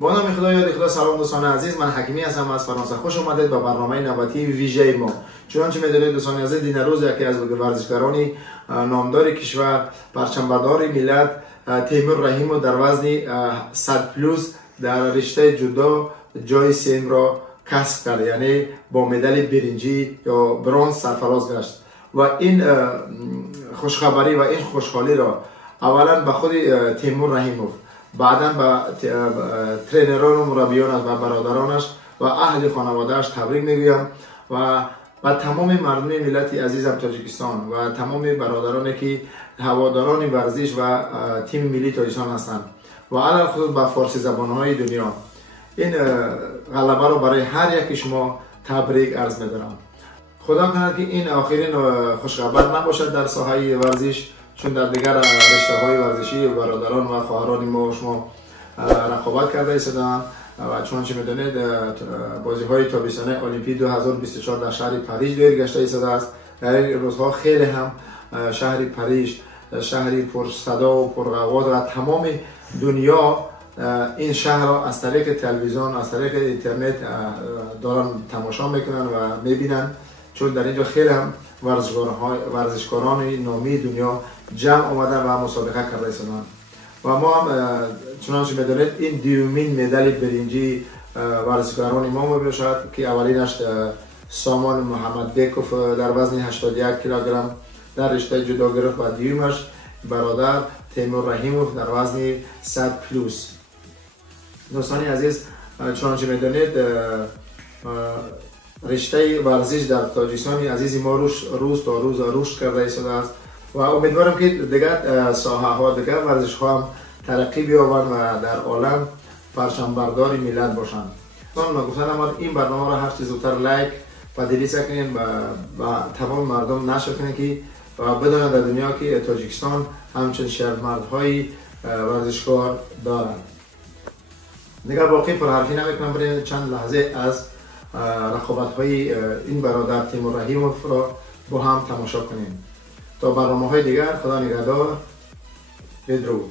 با نام خدا یاد خدا. سلام دوستان عزیز، من حکیمی هستم از فرانسه. خوش اومدید به برنامه نوبتی ویژه ما. چنانچه می‌دونید دوستان عزیز، دین روز یکی از ورزشکاران نامدار کشور، پرچمبردار ملت تیمور رحیمو در وزن 100 پلوس در رشته جودو جای سیم را کسب کرد، یعنی با مدال برنجی یا برنز سرفراز گشت. و این خوشخبری و این خوشحالی را اولا به خود تیمور رحیموف، بعدا به ترینران و مربیانش و برادرانش و اهل خانوادهش تبریک میگویم و تمام مردم ملت عزیزم تاجیکستان و تمام برادرانی که هواداران ورزش و تیم ملی تاجیکستان هستند و علاوه خصوص به فارسی زبان‌های دنیا، این غلبه رو برای هر یک شما تبریک عرض می‌دارم. خدا کند که این آخرین خوشخبر نباشد در ساحه ورزش، چون در دیگر رشته‌های ورزشی برادران و خواهران ما شما رقابت کرده ایستادند و چنانچه می‌دانید بازی‌های تابستانه المپیک 2024 در شهر پاریس دایر گشته ایستاده است. در این روزها خیلی هم شهر پاریس شهری پرصدا و پرغوغا و تمام دنیا این شهر را از طریق تلویزیون، از طریق اینترنت دارن تماشا میکنن و میبینن، چون در اینجا خیلی هم ورزشکاران نامی دنیا جمع آمدن و مسابقه کرده ایستادند. و ما هم چنانچه میدانید این دیومین مدال برنجی ورزشکاران ما میباشد که اولینش سامان محمد بیکوف در وزن 81 کیلوگرم در رشته جودو گرفت و دیومش برادر تیمور رحیموف در وزن 100 پلوس. دوستان عزیز، چنانچه میدانید رشته ورزش در تاجیکستان عزیز ما روز تا روز رشد کرده ایستاده است و امیدوارم که دیگر ساحه ها، دیگر ورزش ها هم ترقی بیابند و در عالم پرچمبردار ملت باشند. من گفتم این برنامه را هر چیز زودتر لایک و دیلیت کنین و تمام مردم نشر کنین که بدانند در دنیا که تاجیکستان همچنین شهرمردهای ورزشکار دارند. دیگر باقی پرحرفی نمیکنم، برای چند لحظه از رقابت های این برادر تیمور رحیموف را با هم تماشا کنیم. تا برنامه های دیگر، خدا نگهدار. بدرود.